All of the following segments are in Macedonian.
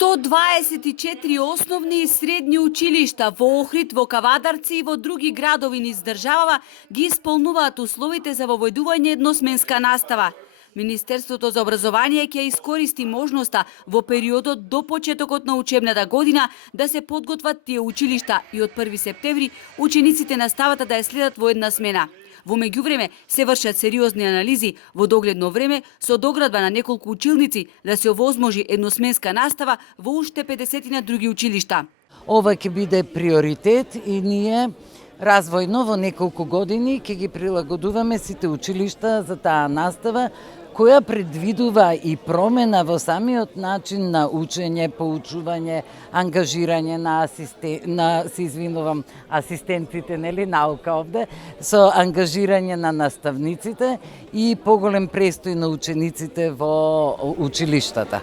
124 основни и средни училишта во Охрид, во Кавадарци и во други градови низ државава ги исполнуваат условите за воведување едносменска настава. Министерството за образование ќе искористи можноста во периодот до почетокот на учебната година да се подготват тие училишта и од 1 септември учениците наставата да ја следат во една смена. Во меѓувреме се вршат сериозни анализи во догледно време со доградба на неколку училници да се овозможи едносменска настава во уште 50 на други училишта. Ова ќе биде приоритет и ние развојно во неколку години ќе ги прилагодуваме сите училишта за таа настава, која предвидува и промена во самиот начин на учење, поучување, ангажирање на асистентите, нели, наука овде, со ангажирање на наставниците и поголем престој на учениците во училиштата.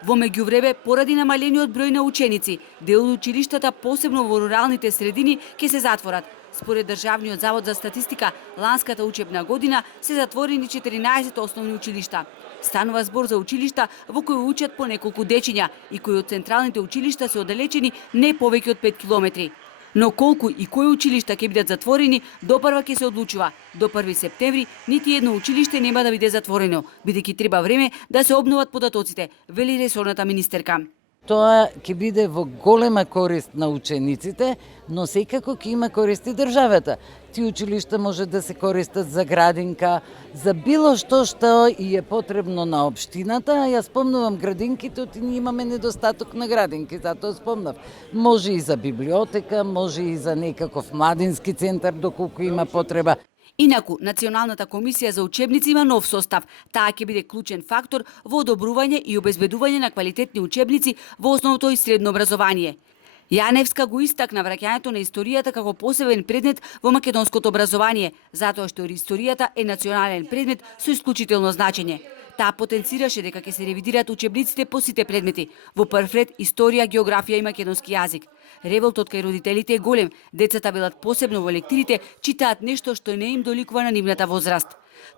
Во меѓувреме, поради намалениот број на ученици, дел од училиштата, посебно во руралните средини, ќе се затворат. Според Државниот завод за статистика, ланската учебна година се затворени 14 основни училишта. Станува збор за училишта во кои учат по неколку дечиња и кои од централните училишта се оддалечени не повеќе од 5 километри. Но колку и кои училишта ќе бидат затворени, допрва ќе се одлучува. До 1 септември нити едно училиште нема да биде затворено, бидејќи треба време да се обноват податоците, вели ресорната министерка. Тоа ќе биде во голема корист на учениците, но секако ќе има користи државата. Ти училишта може да се користат за градинка, за било што и е потребно на општината. Ја спомнувам градинките, ние имаме недостаток на градинки, затоа спомнав. Може и за библиотека, може и за некаков младински центар, доколку има потреба. Инаку, Националната комисија за учебници има нов состав. Таа ќе биде клучен фактор во одобрување и обезбедување на квалитетни учебници во основното и средно образование. Јаневска го истакна враќањето на историјата како посебен предмет во македонското образование, затоа што историјата е национален предмет со исклучително значење. Таа потенцираше дека ќе се ревидираат учебниците по сите предмети, во прв ред историја, географија и македонски јазик. Револтот кај родителите е голем, децата велат посебно во лектирите, читаат нешто што не им доликува на нивната возраст.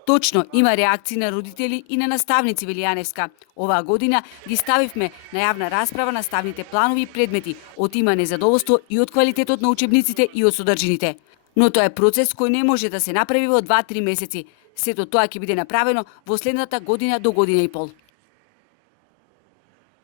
Точно, има реакции на родители и на наставници, вели Јаневска. Оваа година ги ставивме на јавна расправа наставните планови и предмети, од има незадоволство и од квалитетот на учебниците и од содржините. Но тоа е процес кој не може да се направи во 2-3 месеци. Сето тоа ќе биде направено во следната година до година и пол.